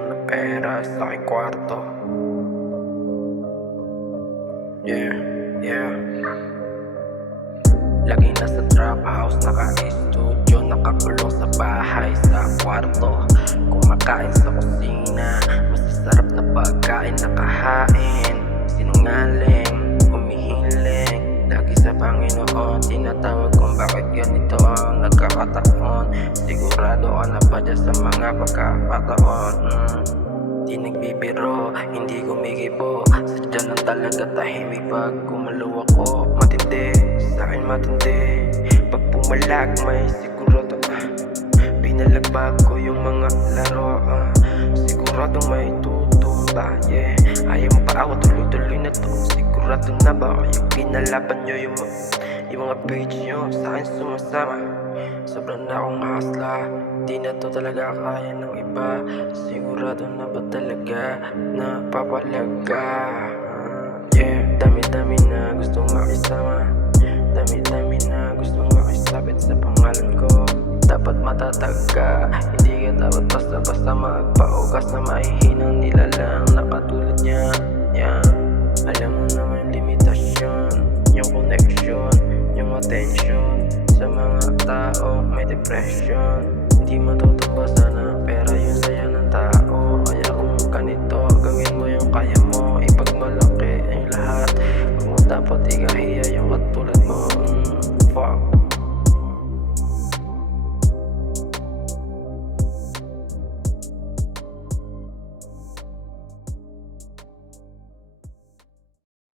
lang na pera sa aking kwarto. Yeah. Lagi nasa trap house, naka-studio, nakakulong sa bahay, sa kwarto. Kumakain sa kusina, masasarap na pagkain nakahain. Sinungaling, humihiling, lagi sa Panginoon. Tinatawag kung bakit ganito ang nagkakataon. Sigurado ka na pa dyan sa mga pagkakataon. Di nagbibiro, hindi gumigibo. Sadya lang talaga tahimik pag gumalaw ako. Matindi, sa'kin matindi. Pag pumalag may sigurado pinalagbag ko yung mga laro. Sigurado may tutumba, yeah. Ayaw mo pa ako, tuloy-tuloy na to. Sigurado na ba yung pinalaban nyo yung mga page nyo sa'kin sumasama. Sobrang na akong hasla, di na to talaga kaya ng iba. Sigurado na ba talaga na papalaga? Yeah, dami-dami na gustong makisama, dami-dami na gustong makisabit sa pangalan ko. Dapat matatag ka, hindi ka dapat basta-basta magpaugas na mahihinang nilalang na katulad niya. Yeah, alam mo naman limitasyon, yung connection, yung attention sa mga tao may depression. Hindi matutubasan